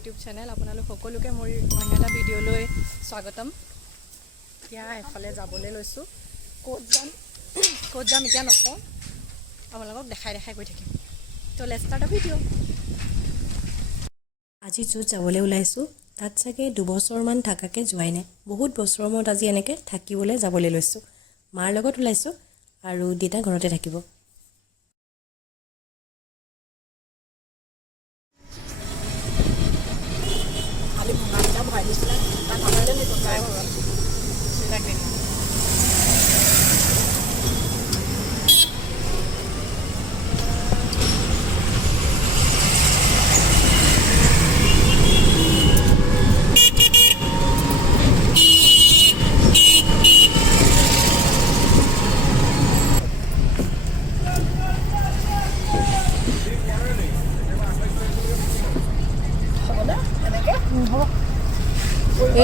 YouTube channel আপোনালোক সকলোকে মোৰ অন্য এটা ভিডিঅ'লৈ স্বাগতম। এতিয়া এফালে যাবলৈ লৈছোঁ। ক'ত যাম এতিয়া নকওঁ, আপোনালোকক দেখাই গৈ থাকিম। তো লেটছ ষ্টাৰ্ট দ্য ভিডিঅ'। আজি য'ত যাবলৈ ওলাইছোঁ তাত চাগে 2 বছৰমান থাকাকৈ যোৱাই নাই। বহুত বছৰৰ মূৰত আজি এনেকৈ থাকিবলৈ যাবলৈ লৈছোঁ। মাৰ লগত ওলাইছোঁ আৰু দেউতা ঘৰতে থাকিব।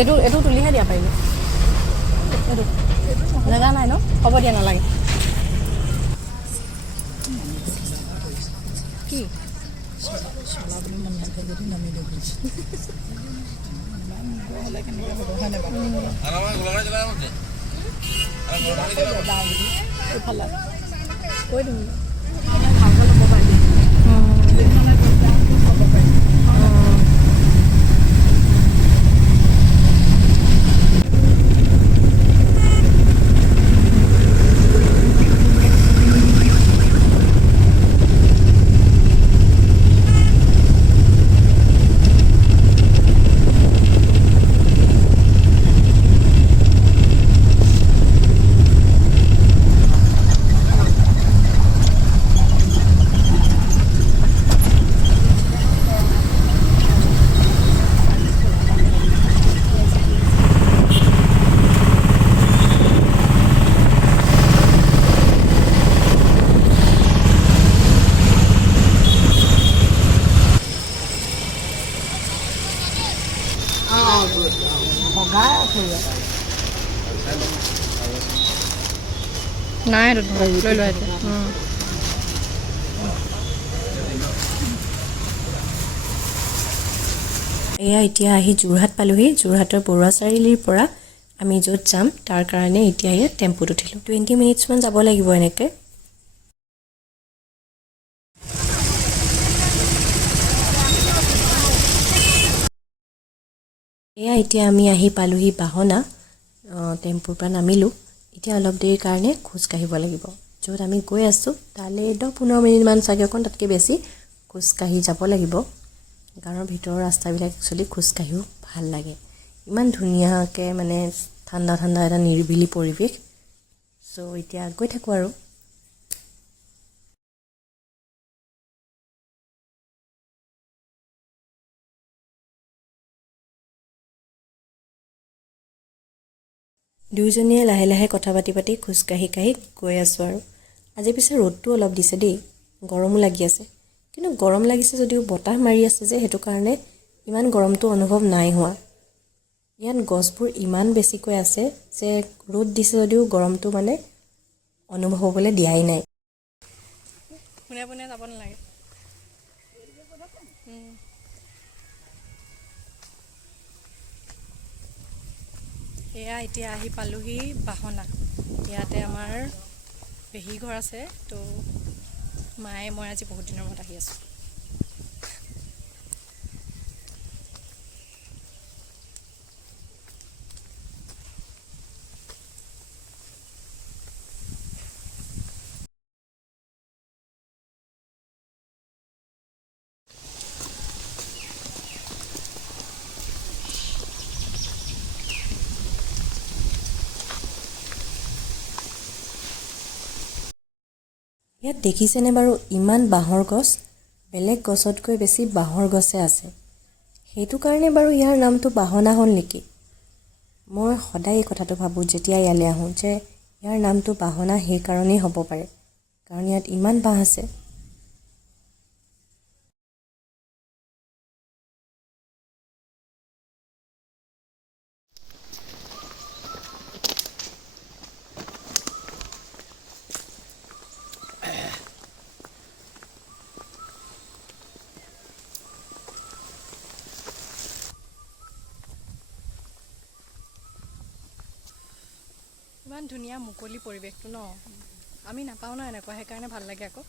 এইটো তুলিহে দিয়া পাৰিব। এইটো জেগা নাই ন, হ'ব দিয়া, নালাগে। কি কৈ দিম নাই লৈ লোৱা এতিয়া। এয়া এতিয়া আহি যোৰহাট পালোহি। যোৰহাটৰ বৰুৱা চাৰিআলিৰ পৰা আমি য'ত যাম তাৰ কাৰণে এতিয়া ইয়াত টেম্পুত উঠিলোঁ। 20 মিনিটছমান যাব লাগিব এনেকৈ। এয়া এতিয়া আমি আহি পালোহি বাহনা। টেম্পুৰ পৰা নামিলোঁ। এতিয়া অলপ দেৰিৰ কাৰণে খোজকাঢ়িব লাগিব। য'ত আমি গৈ আছোঁ তালৈ 10-15 মিনিটমান চাগে, অকণ তাতকৈ বেছি খোজকাঢ়ি যাব লাগিব। গাঁৱৰ ভিতৰৰ ৰাস্তাবিলাক একচুৱেলি খোজকাঢ়িও ভাল লাগে। ইমান ধুনীয়াকৈ মানে ঠাণ্ডা এটা নিৰিবিলি পৰিৱেশ। চ' এতিয়া গৈ থাকোঁ আৰু। দুয়োজনীয়ে লাহে লাহে কথা পাতি খোজকাঢ়ি গৈ আছোঁ আৰু। আজি পিছে ৰ'দটো অলপ দিছে দেই, গৰমো লাগি আছে। কিন্তু গৰম লাগিছে যদিও বতাহ মাৰি আছে যে, সেইটো কাৰণে ইমান গৰমটো অনুভৱ নাই হোৱা। ইয়াত গছবোৰ ইমান বেছিকৈ আছে যে ৰ'দ দিছে যদিও গৰমটো মানে অনুভৱ হ'বলৈ দিয়াই নাই। পোনে যাব নালাগে। এয়া এতিয়া আহি পালোহি বাহনা। ইয়াতে আমাৰ পেহী ঘৰ আছে। তো মায়ে মই আজি বহুত দিনৰ মূৰত আহি আছোঁ। ইয়াত দেখিছেনে বাৰু ইমান বাঁহৰ গছ? বেলেগ গছতকৈ বেছি বাঁহৰ গছে আছে। সেইটো কাৰণে বাৰু ইয়াৰ নামটো বাহনা হ'ল নেকি? মই সদায় এই কথাটো ভাবোঁ যেতিয়া ইয়ালৈ আহোঁ, যে ইয়াৰ নামটো বাহনা সেইকাৰণেই হ'ব পাৰে, কাৰণ ইয়াত ইমান বাঁহ আছে। ইমান ধুনীয়া মুকলি পৰিৱেশটো ন আমি নাপাওঁ ন এনেকুৱা সেইকাৰণে ভাল লাগে আকৌ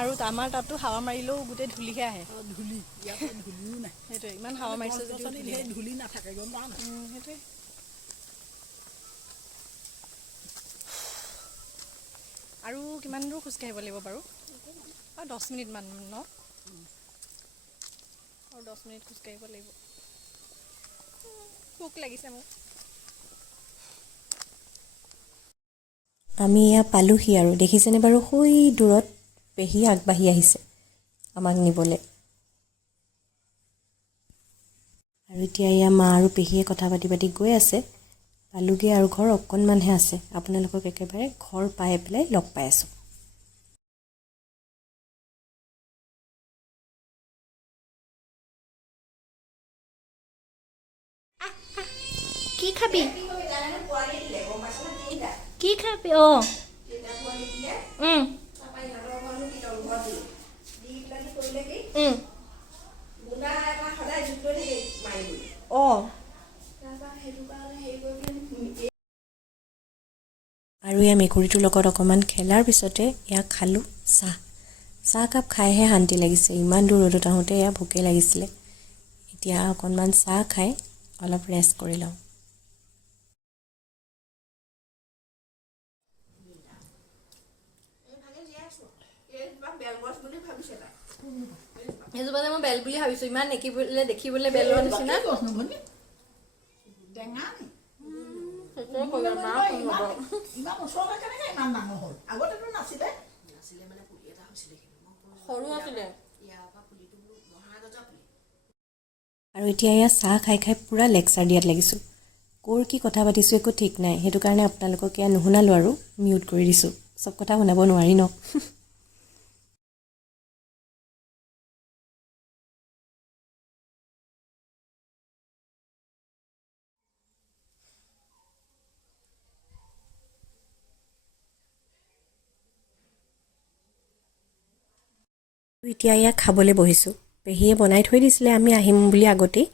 আৰু আমাৰ তাততো হাৱা মাৰিলেও গোটেই ধূলিহে আহে ধূলি ইয়াতে ধূলিও নাই সেইটোৱে ইমান হাৱা মাৰিছে যদিও ধূলি নাথাকে গম পাওঁ নাই সেইটোৱে আৰু কিমান দূৰ খোজকাঢ়িব লাগিব বাৰু আৰু 10 মিনিটমান ন আৰু 10 মিনিট খোজকাঢ়িব লাগিব ভোক লাগিছে মোক আমি এয়া পালোহি আৰু দেখিছেনে বাৰু সৈ দূৰত পেহী আগবাঢ়ি আহিছে আমাক নিবলৈ আৰু এতিয়া এয়া মা আৰু পেহীয়ে কথা পাতি পাতি গৈ আছে পালোগৈ আৰু ঘৰ অকণমানহে আছে আপোনালোকক একেবাৰে ঘৰ পাই পেলাই লগ পাই আছোঁ কি খাবি কি খাবি অঁ আৰু এয়া মেকুৰীটোৰ লগত অকণমান খেলাৰ পিছতে এয়া খালোঁ চাহকাপ খাইহে শান্তি লাগিছে ইমান দূৰ ৰ'দত আহোঁতে এয়া ভোকে লাগিছিলে এতিয়া অকণমান চাহ খাই অলপ ৰেষ্ট কৰি লওঁ সেইজোপা যে মই বেল বুলি ভাবিছোঁ ইমান দেখিবলৈ বেলৰ নিচিনা ইমান ওচৰতে কেনেকৈ ইমান ডাঙৰ হ'ল আগতেতো নাছিলে মানে পুলি এটা হৈছিলে সৰু আছিলে আৰু এতিয়া এয়া চাহ খাই খাই পূৰা লেকচাৰ দিয়াত লাগিছোঁ ক'ৰ কি কথা পাতিছোঁ একো ঠিক নাই সেইটো কাৰণে আপোনালোকক এয়া নুশুনালোঁ আৰু মিউট কৰি দিছোঁ চব কথা শুনাব নোৱাৰি ন এতিয়া এয়া খাবলৈ বহিছোঁ পেহীয়ে বনাই থৈ দিছিলে আমি আহিম বুলি আগতেই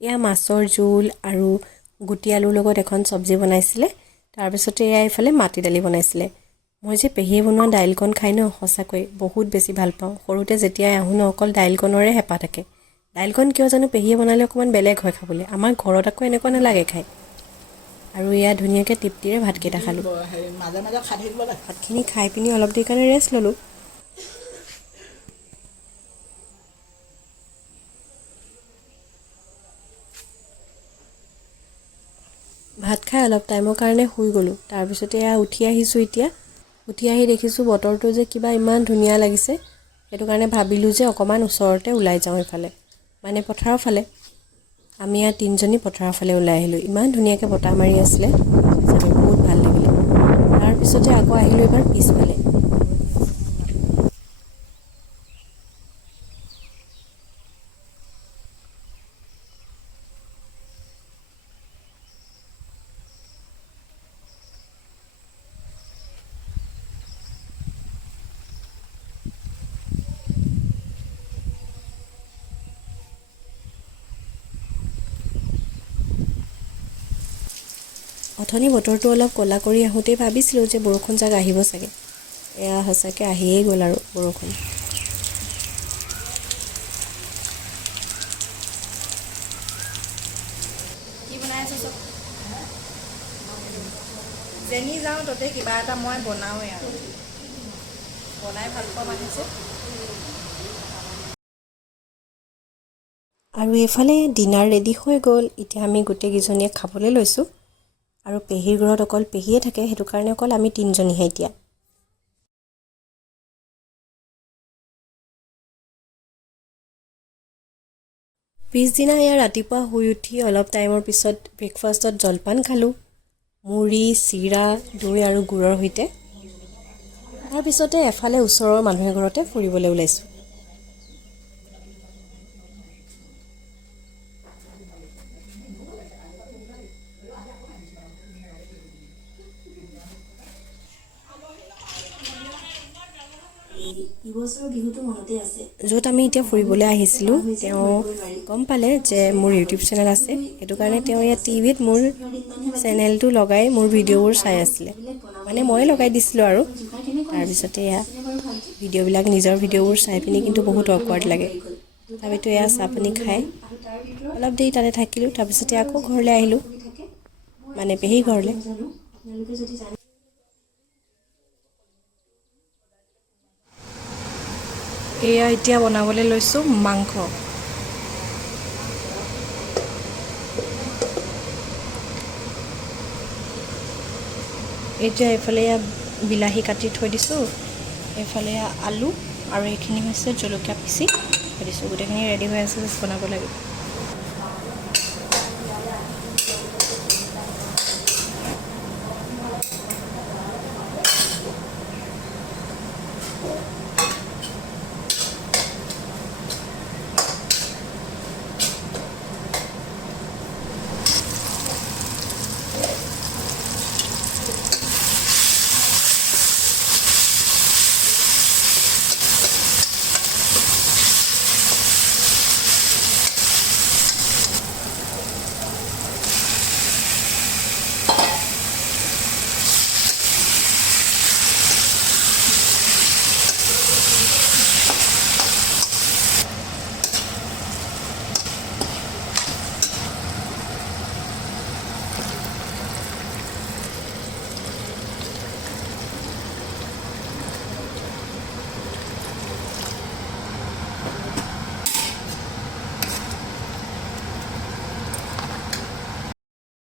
এয়া মাছৰ জোল আৰু গুটি আলুৰ লগত এখন চব্জি বনাইছিলে তাৰপিছতে এয়া এইফালে মাটি দালি বনাইছিলে মই যে পেহীয়ে বনোৱা দাইলকণ খাই ন সঁচাকৈ বহুত বেছি ভাল পাওঁ সৰুতে যেতিয়াই আহোঁ ন অকল দাইলকণৰে হেঁপাহ থাকে দাইলকণ কিয় জানো পেহীয়ে বনালে অকণমান বেলেগ হয় খাবলৈ আমাৰ ঘৰত আকৌ এনেকুৱা নালাগে খাই আৰু এয়া ধুনীয়াকৈ তৃপ্তিৰে ভাতকেইটা খালোঁ মাজে মাজে খাই থাকিব লাগে ভাতখিনি খাই পিনি অলপ দেৰি কাৰণে ৰেষ্ট ল'লোঁ ভাত খাই অলপ টাইমৰ কাৰণে শুই গ'লোঁ তাৰপিছতে এয়া উঠি আহিছোঁ এতিয়া উঠি আহি দেখিছোঁ বতৰটো যে কিবা ইমান ধুনীয়া লাগিছে সেইটো কাৰণে ভাবিলোঁ যে অকণমান ওচৰতে ওলাই যাওঁ এইফালে মানে পথাৰৰ ফালে আমি ইয়াত তিনিজনী পথাৰৰ ফালে ওলাই আহিলোঁ ইমান ধুনীয়াকৈ বতাহ মাৰি আছিলে সঁচাকৈ বহুত ভাল লাগিলে তাৰপিছতে আকৌ আহিলোঁ এবাৰ পিছফালে অথনি বতৰটো অলপ ক'লা কৰি আহোঁতেই ভাবিছিলোঁ যে বৰষুণ জাক আহিব চাগে এয়া সঁচাকৈ আহিয়েই গ'ল আৰু বৰষুণ কি বনাই আছোঁ চব যেনি যাওঁ ততে কিবা এটা মই বনাওঁৱেই আৰু বনাই ভাল পোৱা মানুহ যে আৰু এইফালে ডিনাৰ ৰেডি হৈ গ'ল এতিয়া আমি গোটেইকেইজনীয়ে খাবলৈ লৈছোঁ আৰু পেহীৰ ঘৰত অকল পেহীয়ে থাকে সেইটো কাৰণে অকল আমি তিনিজনীহে এতিয়া পিছদিনা এয়া ৰাতিপুৱা শুই উঠি অলপ টাইমৰ পিছত ব্ৰেকফাষ্টত জলপান খালোঁ মুড়ি চিৰা দৈ আৰু গুড়ৰ সৈতে তাৰপিছতে এফালে ওচৰৰ মানুহ এঘৰতে ফুৰিবলৈ ওলাইছোঁ য'ত আমি এতিয়া ফুৰিবলৈ আহিছিলোঁ তেওঁ গম পালে যে মোৰ ইউটিউব চেনেল আছে, সেইটো কাৰণে তেওঁ ইয়াত টিভিত মোৰ চেনেলটো লগাই মোৰ ভিডিঅ'বোৰ চাই আছিলে। মানে ময়ে লগাই দিছিলোঁ আৰু তাৰপিছতে এয়া ভিডিঅ'বিলাক নিজৰ ভিডিঅ'বোৰ চাই পিনি কিন্তু বহুত অকৱাৰ্ড লাগে। তথাপিতো এয়া চাহ পানী খাই অলপ দেৰি তাতে থাকিলোঁ, তাৰপিছতে আকৌ ঘৰলৈ আহিলোঁ, মানে পেহী ঘৰলৈ। এয়া এতিয়া বনাবলৈ লৈছোঁ মাংস। এতিয়া এইফালে বিলাহী কাটি থৈ দিছোঁ, এইফালে আলু আৰু এইখিনি হৈছে জলকীয়া পিচি থৈ দিছোঁ। গোটেইখিনি ৰেডি হৈ আছে, জাষ্ট বনাব লাগিব।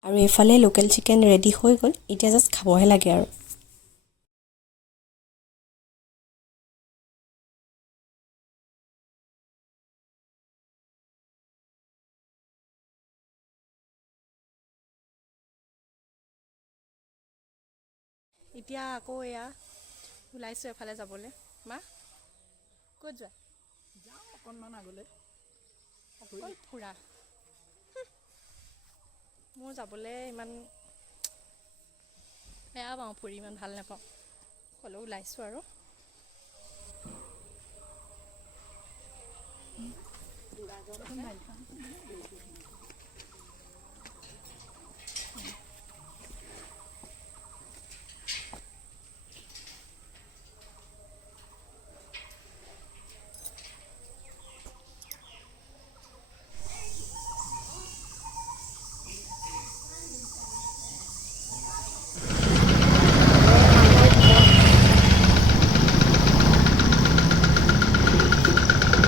আৰু এইফালে লোকেল চিকেন ৰেডি হৈ গ'ল, এতিয়া জাষ্ট খাবহে লাগে আৰু। এতিয়া আকৌ এয়া ওলাইছোঁ এফালে যাবলৈ। মা ক'ত যোৱা? যাওঁ অকণমান আগলৈ। অকল ফুৰা। মোৰ যাবলৈ ইমান বেয়া পাওঁ, ফুৰি ইমান ভাল নাপাওঁ, হ'লেও ওলাইছোঁ আৰু।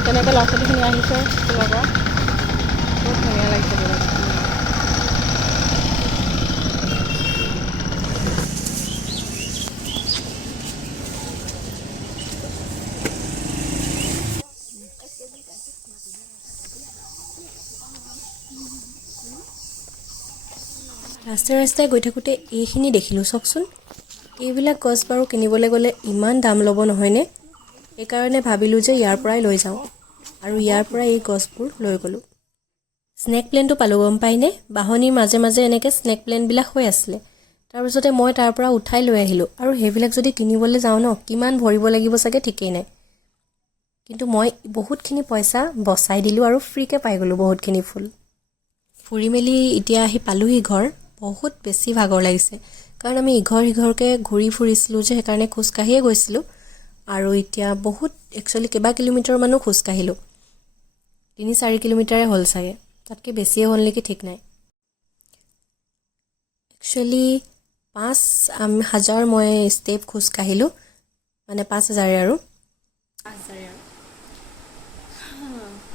তেনেকৈ ল'ৰা ছোৱালীখিনি আহিছে স্কুলৰ পৰা, বহুত ধুনীয়া লাগিছে বিলাক। ৰাস্তাই ৰাস্তাই গৈ থাকোঁতে এইখিনি দেখিলোঁ, চাওকচোন। এইবিলাক গছ বাৰু কিনিবলৈ গ'লে ইমান দাম ল'ব নহয়নে? সেইকাৰণে ভাবিলোঁ যে ইয়াৰ পৰাই লৈ যাওঁ, আৰু ইয়াৰ পৰাই এই গছবোৰ লৈ গ'লোঁ। স্নেক প্লেণ্টটো পালোঁ, গম পাইনে? বাহনিৰ মাজে মাজে এনেকৈ স্নেক প্লেণ্টবিলাক হৈ আছিলে। তাৰপিছতে মই তাৰ পৰা উঠাই লৈ আহিলোঁ, আৰু সেইবিলাক যদি কিনিবলৈ যাওঁ ন, কিমান ভৰিব লাগিব চাগে ঠিকেই নাই। কিন্তু মই বহুতখিনি পইচা বচাই দিলোঁ আৰু ফ্ৰীকৈ পাই গ'লোঁ বহুতখিনি ফুল। ফুৰি মেলি এতিয়া আহি পালোঁহি ঘৰ। বহুত বেছি ভাগৰ লাগিছে, কাৰণ আমি ইঘৰ সিঘৰকৈ ঘূৰি ফুৰিছিলোঁ যে, সেইকাৰণে খোজকাঢ়িয়ে গৈছিলোঁ। আৰু এতিয়া বহুত একচুৱেলি কেইবা কিলোমিটাৰমানো খোজকাঢ়িলোঁ, 3-4 কিলোমিটাৰে হ'ল চাগে, তাতকৈ বেছিয়ে হ'ল নেকি ঠিক নাই। একচুৱেলি 5,000 মই ষ্টেপ খোজকাঢ়িলোঁ, মানে 5,000 আৰু।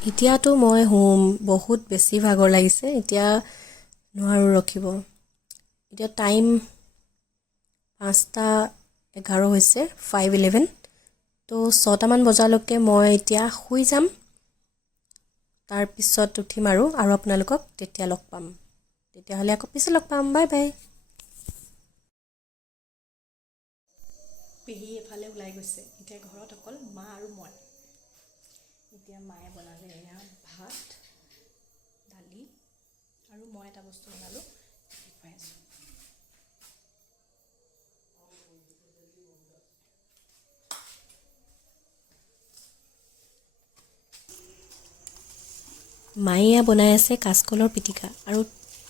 এতিয়াতো মই শুম, বহুত বেছি ভাগৰ লাগিছে, এতিয়া নোৱাৰোঁ ৰখিব। এতিয়া টাইম 5:11 হৈছে, 5:11। তো 6টামান বজালৈকে মই এতিয়া শুই যাম, তাৰপিছত উঠিম আৰু আপোনালোকক তেতিয়া লগ পাম। তেতিয়াহ'লে আকৌ পিছত লগ পাম, বাই বাই। পেহী এফালে ওলাই গৈছে, এতিয়া ঘৰত অকল মা আৰু মই। এতিয়া মায়ে বনালে এয়া ভাত, দালি, আৰু মই এটা বস্তু বনালোঁ, দেখুৱাই আছোঁ। মায়ে বনাই আছে কাচকলৰ পিটিকা আৰু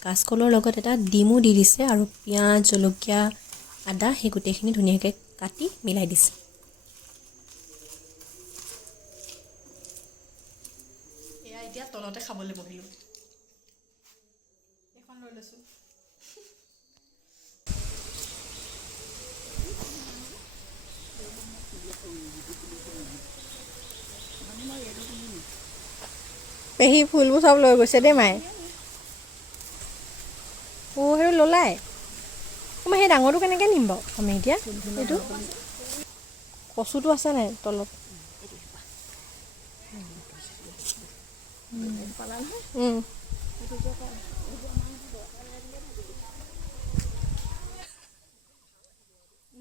কাচকলৰ লগত এটা ডিমো দি দিছে আৰু পিঁয়াজ জলকীয়া আদা সেই গোটেইখিনি ধুনীয়াকৈ কাটি মিলাই দিছে এয়া এতিয়া তলতে খাবলৈ বহিলোঁ এখন লৈ লৈছোঁ পেহী ফুলবোৰ চব লৈ গৈছে দেই মায়ে সেইটো ল'লাই মই সেই ডাঙৰটো কেনেকৈ নিম বাৰু আমি এতিয়া এইটো কচুটো আছে নাই তলত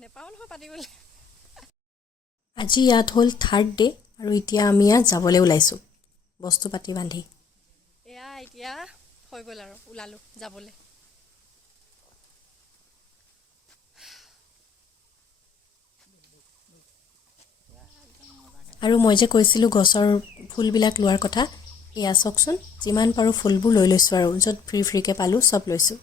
নেপাওঁ নহয় পাতিবলৈ আজি ইয়াত হ'ল 3rd ডে আৰু এতিয়া আমি ইয়াত যাবলৈ ওলাইছোঁ বস্তু পাতি বান্ধি এয়া এতিয়া হৈ গ'ল আৰু ওলালোঁ যাবলৈ আৰু মই যে কৈছিলোঁ গছৰ ফুলবিলাক লোৱাৰ কথা এয়া চাওকচোন যিমান পাৰোঁ ফুলবোৰ লৈ লৈছোঁ আৰু য'ত ফ্ৰীকৈ পালোঁ চব লৈছোঁ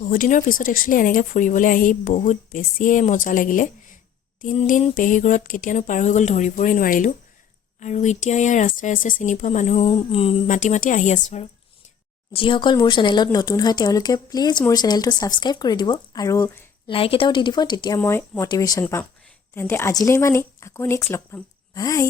বহুদিনৰ পিছত একচুৱেলি এনেকৈ ফুৰিবলৈ আহি বহুত বেছিয়ে মজা লাগিলে 3 দিন পেহীৰ ঘৰত কেতিয়ানো পাৰ হৈ গ'ল ধৰিবই নোৱাৰিলোঁ আৰু এতিয়া ইয়াৰ ৰাস্তাই ৰাস্তাই চিনি পোৱা মানুহ মাতি মাতি আহি আছোঁ আৰু যিসকল মোৰ চেনেলত নতুন হয় তেওঁলোকে প্লিজ মোৰ চেনেলটো ছাবস্ক্ৰাইব কৰি দিব আৰু লাইক এটাও দি দিব তেতিয়া মই মটিভেশ্যন পাম তেন্তে আজিলৈ ইমানেই আকৌ নেক্সট লগ পাম বাই